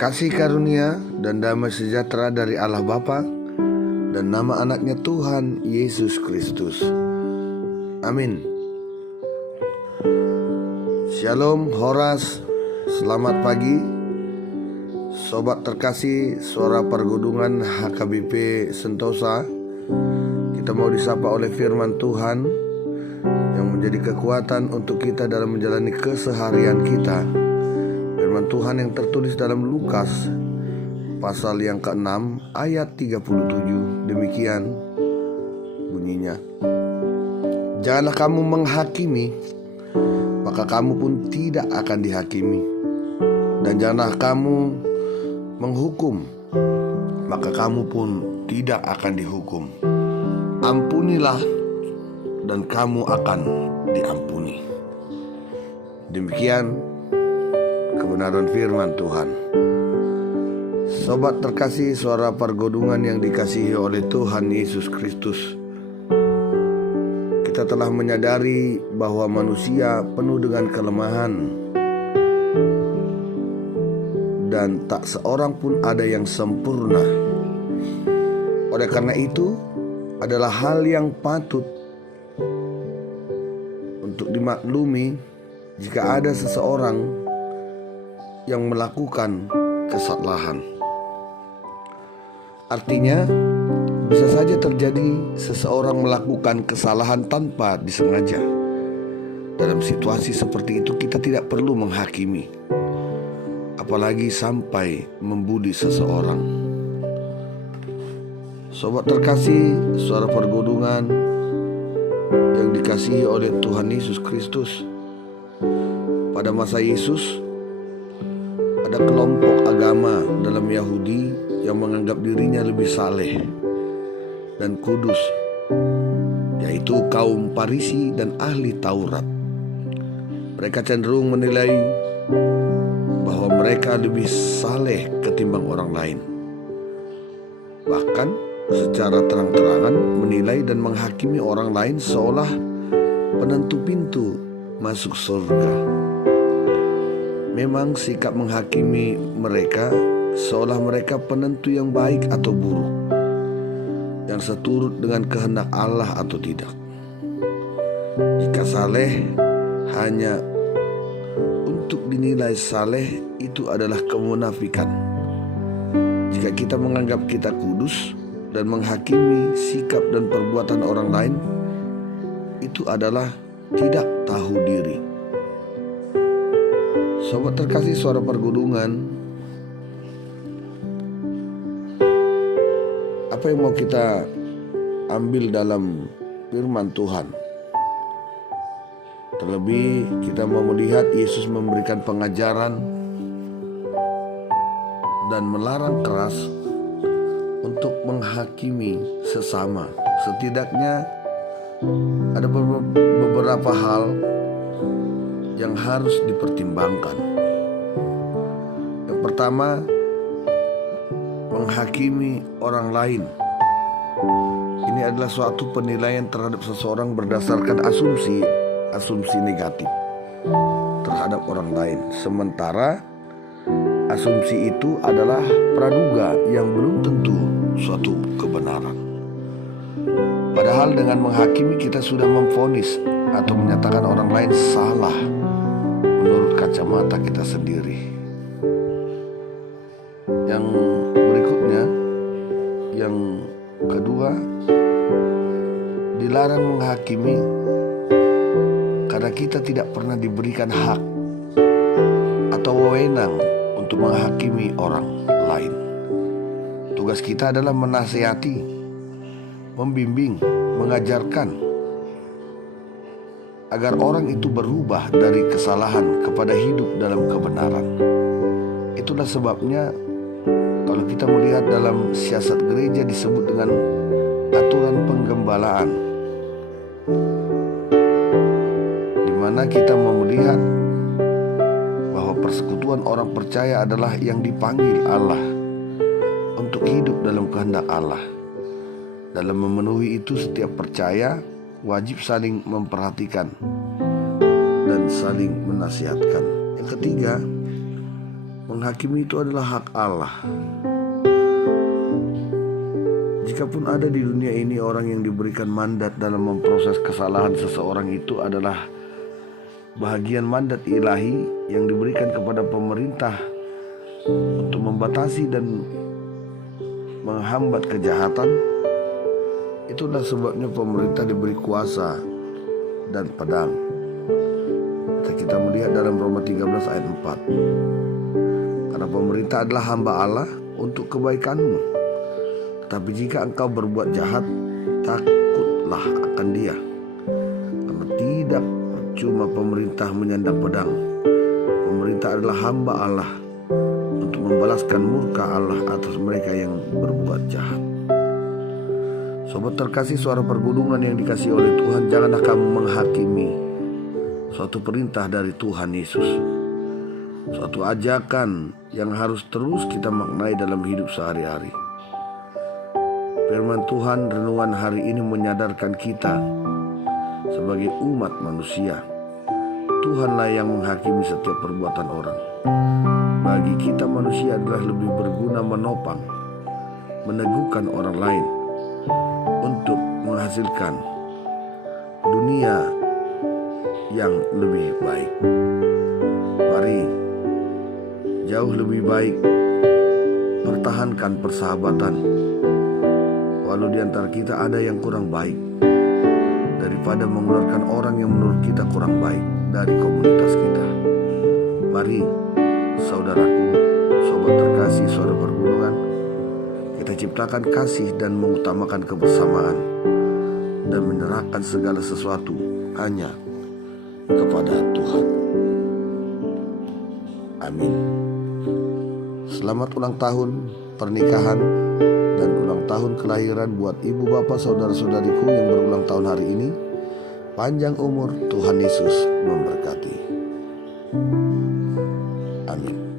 Kasih karunia dan damai sejahtera dari Allah Bapa dan nama anaknya Tuhan Yesus Kristus. Amin. Shalom, Horas. Selamat pagi sobat terkasih Suara Pergudungan HKBP Sentosa. Kita mau disapa oleh firman Tuhan yang menjadi kekuatan untuk kita dalam menjalani keseharian kita. Firman Tuhan yang tertulis dalam Lukas pasal yang ke-6 ayat 37. Demikian bunyinya. Janganlah kamu menghakimi, maka kamu pun tidak akan dihakimi. Dan janganlah kamu menghukum, maka kamu pun tidak akan dihukum. Ampunilah dan kamu akan diampuni. Demikian kebenaran firman Tuhan. Sobat terkasih Suara Pergudungan yang dikasihi oleh Tuhan Yesus Kristus, kita telah menyadari bahwa manusia penuh dengan kelemahan dan tak seorang pun ada yang sempurna. Oleh karena itu adalah hal yang patut untuk dimaklumi jika ada seseorang yang melakukan kesalahan. Artinya, bisa saja terjadi seseorang melakukan kesalahan tanpa disengaja. Dalam situasi seperti itu kita tidak perlu menghakimi, apalagi sampai membuli seseorang. Sobat terkasih Suara Pergudungan yang dikasihi oleh Tuhan Yesus Kristus, pada masa Yesus ada kelompok agama dalam Yahudi yang menganggap dirinya lebih saleh dan kudus, yaitu kaum Farisi dan ahli Taurat. Mereka cenderung menilai bahwa mereka lebih saleh ketimbang orang lain. Bahkan secara terang-terangan menilai dan menghakimi orang lain seolah penentu pintu masuk surga. Memang sikap menghakimi mereka seolah mereka penentu yang baik atau buruk, yang seturut dengan kehendak Allah atau tidak. Jika saleh hanya untuk dinilai saleh, itu adalah kemunafikan. Jika kita menganggap kita kudus dan menghakimi sikap dan perbuatan orang lain, itu adalah tidak tahu diri. Sobat terkasih Suara Pergudungan, apa yang mau kita ambil dalam firman Tuhan? Terlebih kita mau melihat Yesus memberikan pengajaran dan melarang keras untuk menghakimi sesama. Setidaknya ada beberapa hal yang harus dipertimbangkan. Yang pertama, menghakimi orang lain. Ini adalah suatu penilaian terhadap seseorang berdasarkan asumsi negatif terhadap orang lain. Sementara asumsi itu adalah praduga yang belum tentu suatu kebenaran. Padahal dengan menghakimi kita sudah memvonis atau menyatakan orang lain salah menurut kacamata kita sendiri. Yang berikutnya, yang kedua, dilarang menghakimi karena kita tidak pernah diberikan hak atau wewenang untuk menghakimi orang lain. Tugas kita adalah menasihati, membimbing, mengajarkan agar orang itu berubah dari kesalahan kepada hidup dalam kebenaran. Itulah sebabnya kalau kita melihat dalam siasat gereja disebut dengan aturan penggembalaan, di mana kita mau melihat bahwa persekutuan orang percaya adalah yang dipanggil Allah untuk hidup dalam kehendak Allah. Dalam memenuhi itu, setiap percaya wajib saling memperhatikan dan saling menasihatkan. Yang ketiga, Menghakimi itu adalah hak Allah. Jikapun ada di dunia ini orang yang diberikan mandat dalam memproses kesalahan seseorang, itu adalah bahagian mandat ilahi yang diberikan kepada pemerintah untuk membatasi dan menghambat kejahatan. Itulah sebabnya pemerintah diberi kuasa dan pedang. Kita melihat dalam Roma 13 ayat 4. Karena pemerintah adalah hamba Allah untuk kebaikanmu. Tetapi jika engkau berbuat jahat, takutlah akan dia. Karena tidak percuma pemerintah menyandang pedang. Pemerintah adalah hamba Allah untuk membalaskan murka Allah atas mereka yang berbuat jahat. Sobat terkasih, suara pergulungan yang dikasihi oleh Tuhan, janganlah kamu menghakimi. Suatu perintah dari Tuhan Yesus, suatu ajakan yang harus terus kita maknai dalam hidup sehari-hari. Firman Tuhan renungan hari ini menyadarkan kita sebagai umat manusia, Tuhanlah yang menghakimi setiap perbuatan orang. Bagi kita manusia adalah lebih berguna menopang, meneguhkan orang lain untuk menghasilkan dunia yang lebih baik. Mari jauh lebih baik pertahankan persahabatan, walau di antara kita ada yang kurang baik, daripada mengeluarkan orang yang menurut kita kurang baik dari komunitas kita. Mari saudaraku, sobat terkasih, saudara pergulungan, kita ciptakan kasih dan mengutamakan kebersamaan dan menyerahkan segala sesuatu hanya kepada Tuhan. Amin. Selamat ulang tahun pernikahan dan ulang tahun kelahiran buat ibu bapak saudara-saudariku yang berulang tahun hari ini. Panjang umur, Tuhan Yesus memberkati. Amin.